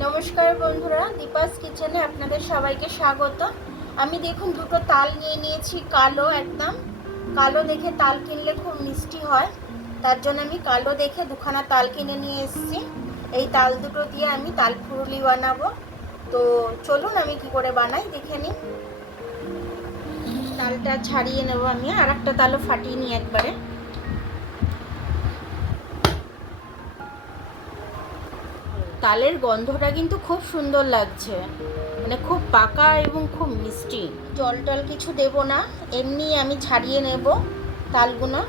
নমস্কার বন্ধুরা, দীপাস কিচেনে আপনাদের সবাইকে স্বাগত। আমি দেখুন দুটো তাল নিয়ে নিয়েছি, কালো, একদম কালো দেখে তাল কিনলে খুব মিষ্টি হয়, তার জন্য আমি কালো দেখে দুখানা তাল কিনে নিয়ে এসেছি। এই তাল দুটো দিয়ে আমি তাল ফুরুলি বানাবো। তো চলুন আমি কি করে বানাই দেখে নিই। তালটা ছাড়িয়ে নেব আমি, আর একটা তালও ফাটিয়ে নিই একবারে। তালের গন্ধটা কিন্তু খুব সুন্দর লাগছে, মানে খুব পাকা এবং খুব মিষ্টি। জল টল কিছু দেব না, এমনি আমি ছাড়িয়ে নেব তালগুলো।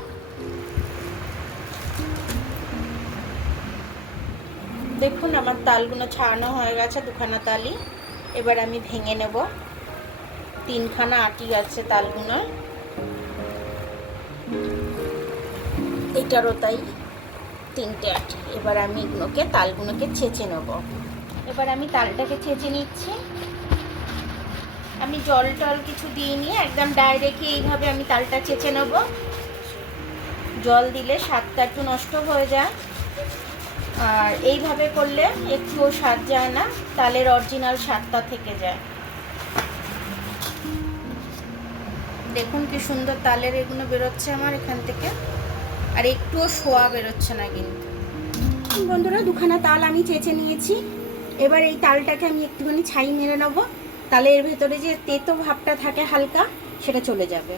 দেখুন আমার তালগুলো ছাড়ানো হয়ে গেছে, দুখানা তালই। এবার আমি ভেঙে নেব, তিনখানা আটি আছে তালগুলো, এটারও তাই তিনটে আটি। এবার আমি এগুলোকে তালগুলোকে ছেঁচে নেব। এবার আমি তালটাকে ছেঁচে নিচ্ছি। আমি জল টল কিছু দিইনি, একদম ডাইরেক্টলি এইভাবে আমি তালটা ছেঁচে নেব। জল দিলে স্বাদটা একটু নষ্ট হয়ে যায়, আর এইভাবে করলে একটুও স্বাদ যায় না, তালের অরিজিনাল স্বাদটা থেকে যায়। দেখুন কি সুন্দর তালের এগুলো বেরোচ্ছে আমার এখান থেকে, আর একটুও শোয়া বেরোচ্ছে না কিন্তু। বন্ধুরা, দুখানা তাল আমি চেঁচে নিয়েছি। এবার এই তালটাকে আমি একটুখানি ছাই মেরে নেবো, তাহলে এর ভেতরে যে তেতো ভাবটা থাকে হালকা, সেটা চলে যাবে।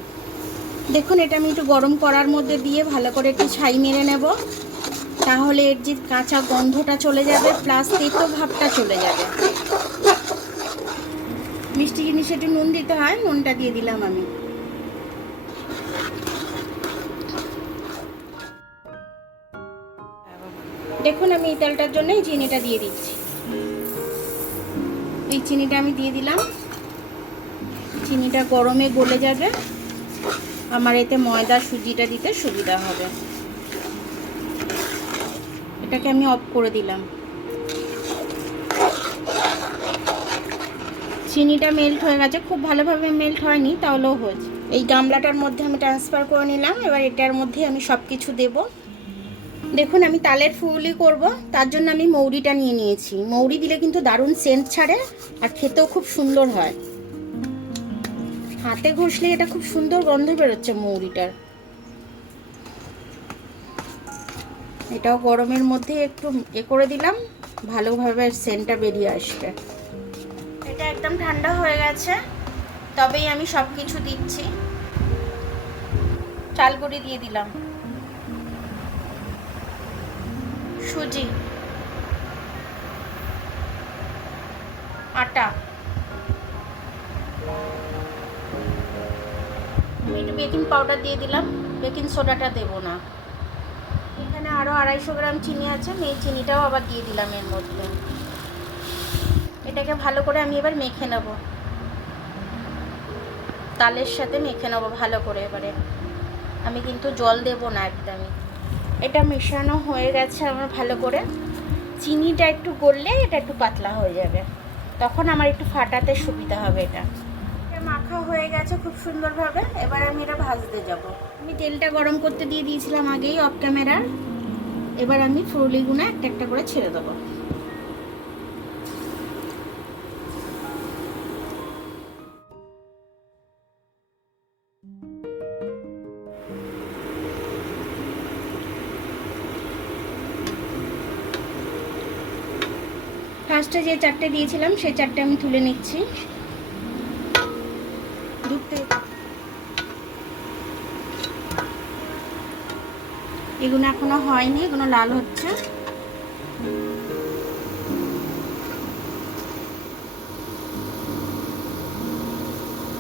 দেখুন এটা আমি একটু গরম করার মধ্যে দিয়ে ভালো করে একটু ছাই মেরে নেব, তাহলে এর যে কাঁচা গন্ধটা চলে যাবে, প্লাস তেতো ভাবটা চলে যাবে। মিষ্টি জিনিসে একটু নুন দিতে হয়, নুনটা দিয়ে দিলাম আমি। দেখুন আমি এই তালটার জন্য এই চিনিটা দিয়ে দিচ্ছি। এই চিনিটা আমি দিয়ে দিলাম, চিনিটা গরমে গলে যাবে, আমার এতে ময়দা সুজিটা দিতে সুবিধা হবে। এটাকে আমি অফ করে দিলাম। চিনিটা মেল্ট হয়ে গেছে, খুব ভালোভাবে মেল্ট হয়নি, তাহলেও হয়েছে। এই গামলাটার মধ্যে আমি ট্রান্সফার করে নিলাম। এবার এটার মধ্যে আমি সব কিছু দেবো। দেখুন আমি তালের ফুরুলি করব, তার জন্য আমি মৌরিটা নিয়ে নিয়েছি। মৌরি দিলে কিন্তু দারুণ সেন্ট ছাড়ে, আর খেতেও খুব সুন্দর হয়। হাতে ঘষলে এটা খুব সুন্দর গন্ধ বেরোচ্ছে মৌরিটার। এটাও গরমের মধ্যে একটু করে দিলাম, ভালোভাবে সেন্টটা বেরিয়ে আসবে। এটা একদম ঠান্ডা হয়ে গেছে, তবেই আমি সব কিছু দিচ্ছি। চাল গুঁড়ি দিয়ে দিলাম, সুজি, আটা, আমি একটু বেকিং পাউডার দিয়ে দিলাম, বেকিং সোডাটা দেবো না। এখানে আরও 250 গ্রাম চিনি আছে, আমি এই চিনিটাও আবার দিয়ে দিলাম এর মধ্যে। এটাকে ভালো করে আমি এবার মেখে নেব, তালের সাথে মেখে নেব ভালো করে। এবারে আমি কিন্তু জল দেব না একদমই। এটা মেশানো হয়ে গেছে আমার ভালো করে। চিনিটা একটু গললে এটা একটু পাতলা হয়ে যাবে, তখন আমার একটু ফাটাতে সুবিধা হবে। এটা মাখা হয়ে গেছে খুব সুন্দরভাবে। এবার আমি এটা ভাজতে যাব। আমি তেলটা গরম করতে দিয়ে দিয়েছিলাম আগেই অফ ক্যামেরার। এবার আমি ফুরুলিগুলো একটা একটা করে ছেড়ে দেবো। ফার্স্টে যে চারটে দিয়েছিলাম সেই চারটে আমি তুলে নিচ্ছি। এগুলো এখনো হয়নি, এগুলো লাল হচ্ছে।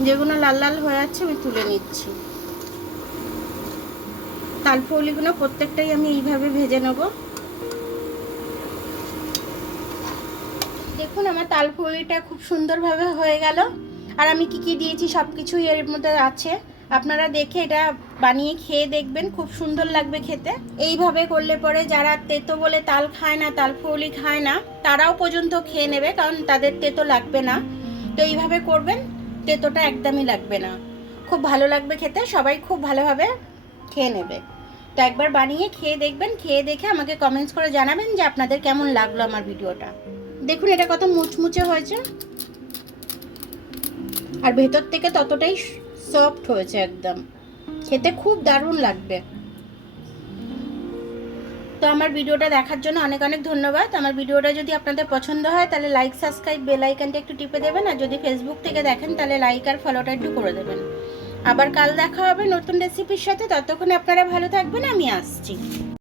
যেগুলো লাল লাল হয়ে যাচ্ছে আমি তুলে নিচ্ছি। তালফুলিগুলো প্রত্যেকটাই আমি এইভাবে ভেজে নেব। দেখুন আমার তালফুলিটা খুব সুন্দরভাবে হয়ে গেল, আর আমি কি কি দিয়েছি সব কিছুই এর মধ্যে আছে। আপনারা দেখে এটা বানিয়ে খেয়ে দেখবেন, খুব সুন্দর লাগবে খেতে। এইভাবে করলে পরে যারা তেতো বলে তাল খায় না, তালফুলি খায় না, তারাও পর্যন্ত খেয়ে নেবে, কারণ তাদের তেতো লাগবে না। তো এইভাবে করবেন, তেতোটা একদমই লাগবে না, খুব ভালো লাগবে খেতে, সবাই খুব ভালোভাবে খেয়ে নেবে। তো একবার বানিয়ে খেয়ে দেখবেন, খেয়ে দেখে আমাকে কমেন্টস করে জানাবেন যে আপনাদের কেমন লাগলো আমার ভিডিওটা। দেখুন এটা কত মুচমুচে হয়েছে, আর ভেতর থেকে ততটাই সফট হয়েছে, একদম খেতে খুব দারুণ লাগবে। তো আমার ভিডিওটা দেখার জন্য অনেক অনেক ধন্যবাদ। আমার ভিডিওটা যদি আপনাদের পছন্দ হয় তাহলে লাইক, সাবস্ক্রাইব, বেল আইকনটা একটু টিপে দেবেন, আর যদি ফেসবুক থেকে দেখেন তাহলে লাইক আর ফলোটা একটু করে দেবেন। আবার কাল দেখা হবে নতুন রেসিপির সাথে, ততক্ষণে আপনারা ভালো থাকবেন, আমি আসছি।